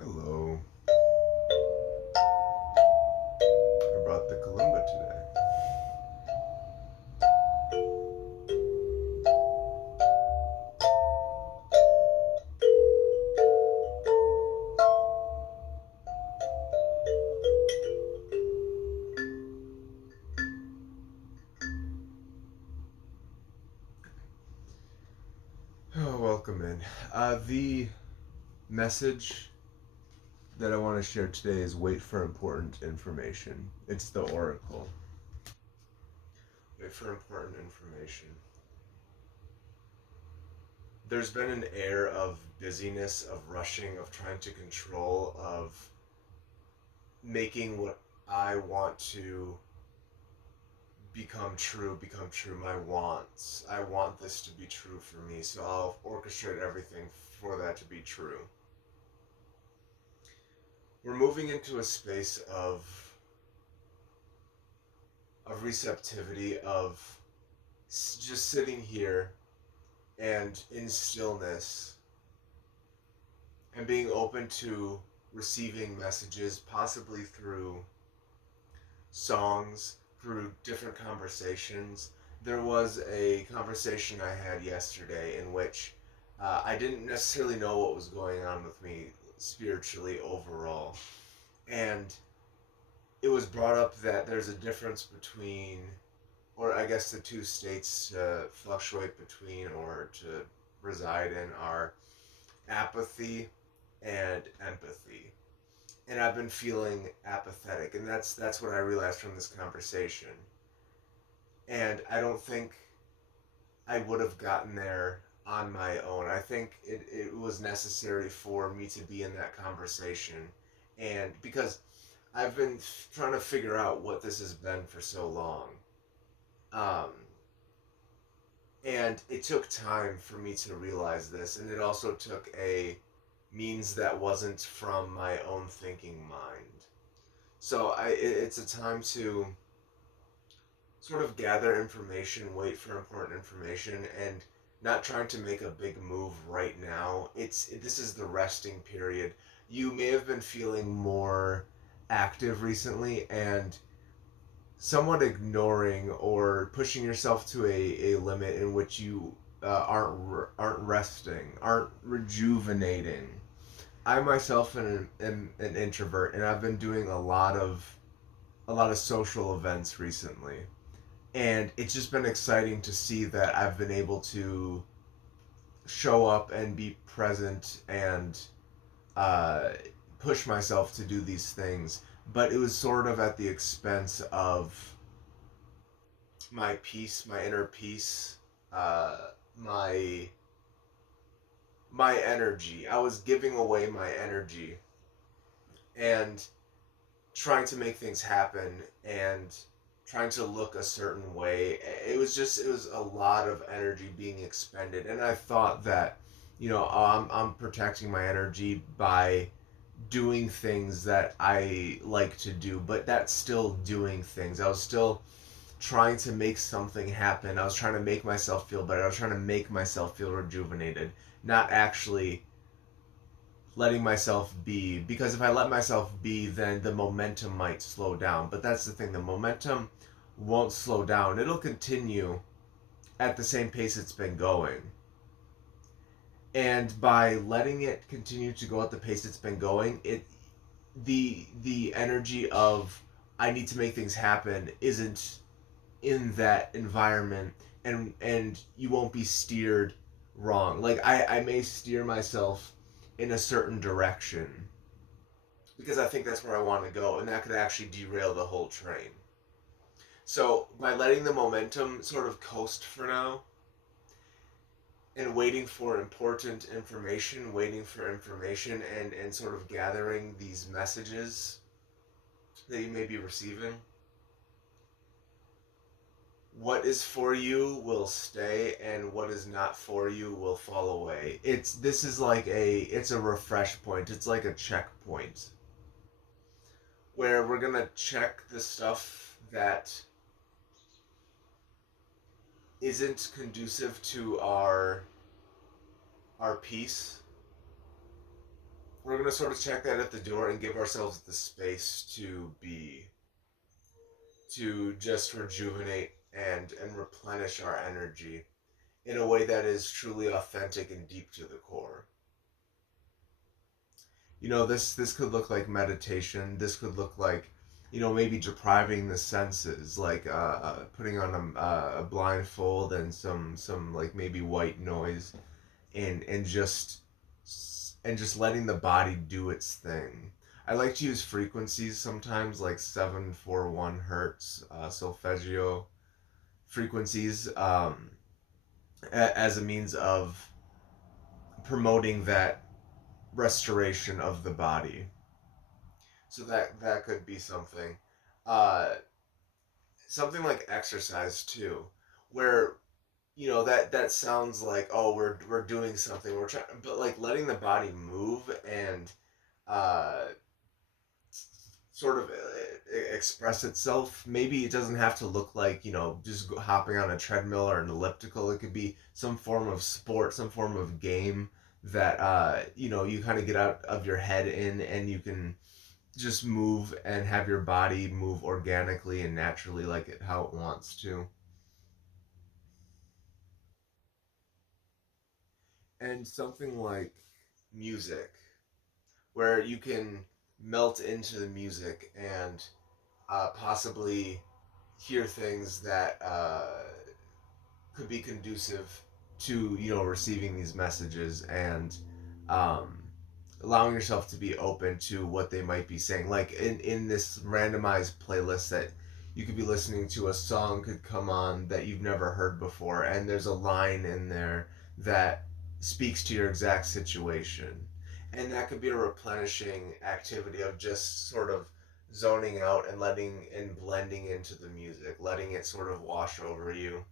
Hello. I brought the kalimba today. Oh, welcome in. The message that I want to share today is wait for important information. It's the oracle. Wait for important information. There's been an air of busyness, of rushing, of trying to control, of making what I want to become true, my wants. I want this to be true for me, so I'll orchestrate everything for that to be true. We're moving into a space of receptivity, of just sitting here and in stillness and being open to receiving messages, possibly through songs, through different conversations. There was a conversation I had yesterday in which I didn't necessarily know what was going on with me spiritually overall. And it was brought up that there's a difference between, or I guess the two states to fluctuate between or to reside in are apathy and empathy. And I've been feeling apathetic, and that's what I realized from this conversation. And I don't think I would have gotten there on my own. I think it was necessary for me to be in that conversation. And because I've been trying to figure out what this has been for so long. Um, and it took time for me to realize this, and it also took a means that wasn't from my own thinking mind. So it's a time to sort of gather information, wait for important information, and not trying to make a big move right now. This is the resting period. You may have been feeling more active recently and somewhat ignoring or pushing yourself to a limit in which you aren't resting, aren't rejuvenating. I myself am an introvert, and I've been doing a lot of social events recently, and it's just been exciting to see that I've been able to show up and be present and uh, push myself to do these things. But it was sort of at the expense of my peace, my inner peace, uh, my my energy. I was giving away my energy and trying to make things happen and trying to look a certain way. It was a lot of energy being expended, and I thought that, I'm protecting my energy by doing things that I like to do, but that's still doing things. I was still trying to make something happen. I was trying to make myself feel better. I was trying to make myself feel rejuvenated, not actually letting myself be, because if I let myself be, then the momentum might slow down. But that's the thing, the momentum won't slow down. It'll continue at the same pace it's been going. And by letting it continue to go at the pace it's been going, the energy of I need to make things happen isn't in that environment, and you won't be steered wrong. Like I may steer myself in a certain direction because I think that's where I want to go, and that could actually derail the whole train. So by letting the momentum sort of coast for now and waiting for important information, and sort of gathering these messages that you may be receiving, what is for you will stay and what is not for you will fall away. This is like it's a refresh point. It's like a checkpoint where we're going to check the stuff that isn't conducive to our peace we're gonna sort of check that at the door and give ourselves the space to be, to just rejuvenate and replenish our energy in a way that is truly authentic and deep to the core. This could look like meditation. This could look like, maybe depriving the senses, like putting on a blindfold and some like maybe white noise, and just letting the body do its thing. I like to use frequencies sometimes, like 741 hertz, solfeggio frequencies, as a means of promoting that restoration of the body. So that could be something. Uh, Something like exercise too, where that sounds like, oh, we're doing something, we're trying, but like letting the body move and uh, sort of express itself. Maybe it doesn't have to look like just hopping on a treadmill or an elliptical. It could be some form of sport, some form of game that you kind of get out of your head in, and you can just move and have your body move organically and naturally, like how it wants to. And something like music, where you can melt into the music and possibly hear things that could be conducive to receiving these messages, and um, allowing yourself to be open to what they might be saying. Like in this randomized playlist that you could be listening to, a song could come on that you've never heard before, and there's a line in there that speaks to your exact situation, and that could be a replenishing activity of just sort of zoning out and letting and blending into the music, letting it sort of wash over you.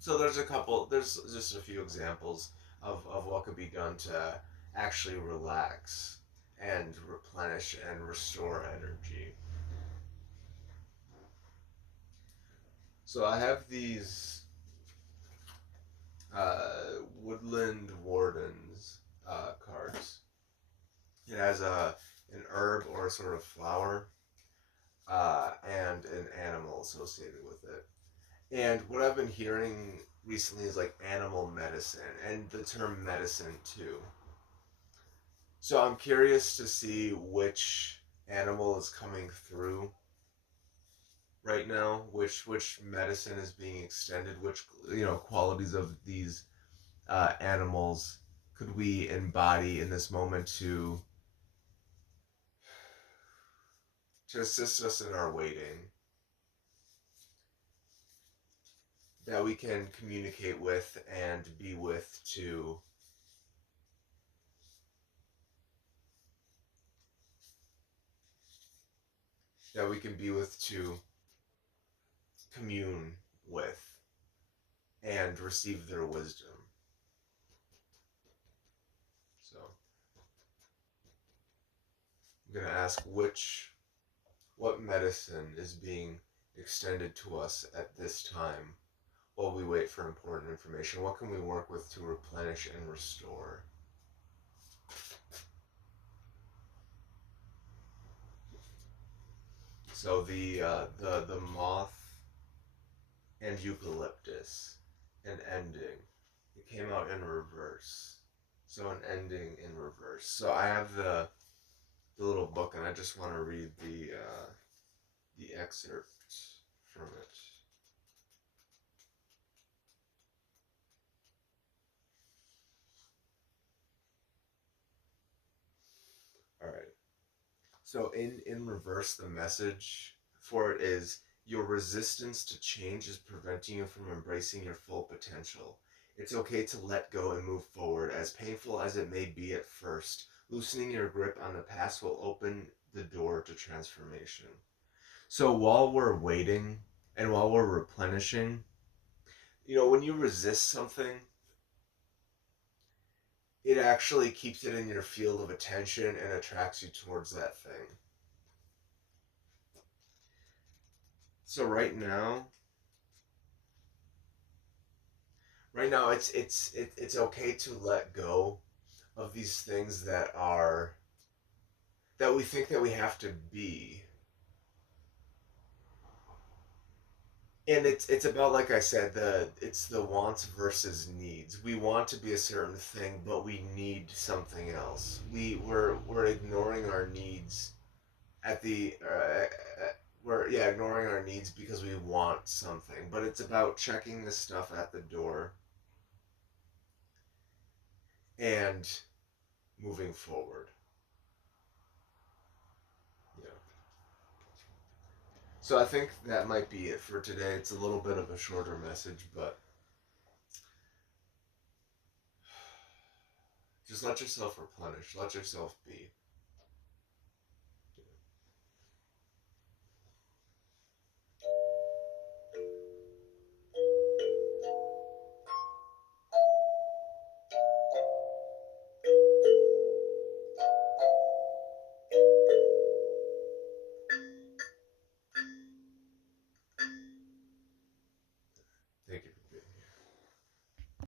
So there's just a few examples of what could be done to actually relax and replenish and restore energy. So I have these Woodland Wardens cards. It has an herb or a sort of flower, and an animal associated with it. And what I've been hearing recently is like animal medicine and the term medicine too. So I'm curious to see which animal is coming through right now, which medicine is being extended, which qualities of these animals could we embody in this moment to assist us in our waiting, that we can communicate with and be with, to that we can be with, to commune with and receive their wisdom. So I'm gonna ask what medicine is being extended to us at this time while we wait for important information. What can we work with to replenish and restore? So the moth and eucalyptus, an ending. It came out in reverse. So an ending in reverse. So I have the little book, and I just want to read the excerpt from it. All right. So in reverse, the message for it is: your resistance to change is preventing you from embracing your full potential. It's okay to let go and move forward, as painful as it may be at first. Loosening your grip on the past will open the door to transformation. So while we're waiting and while we're replenishing, when you resist something, it actually keeps it in your field of attention and attracts you towards that thing. So right now it's okay to let go of these things that are that we think that we have to be. And it's about, like I said, it's the wants versus needs. We want to be a certain thing, but we need something else. We're ignoring our needs at the we're yeah ignoring our needs because we want something. But it's about checking this stuff at the door and moving forward. Yeah. So I think that might be it for today. It's a little bit of a shorter message, but just let yourself replenish. Let yourself be. Thank you.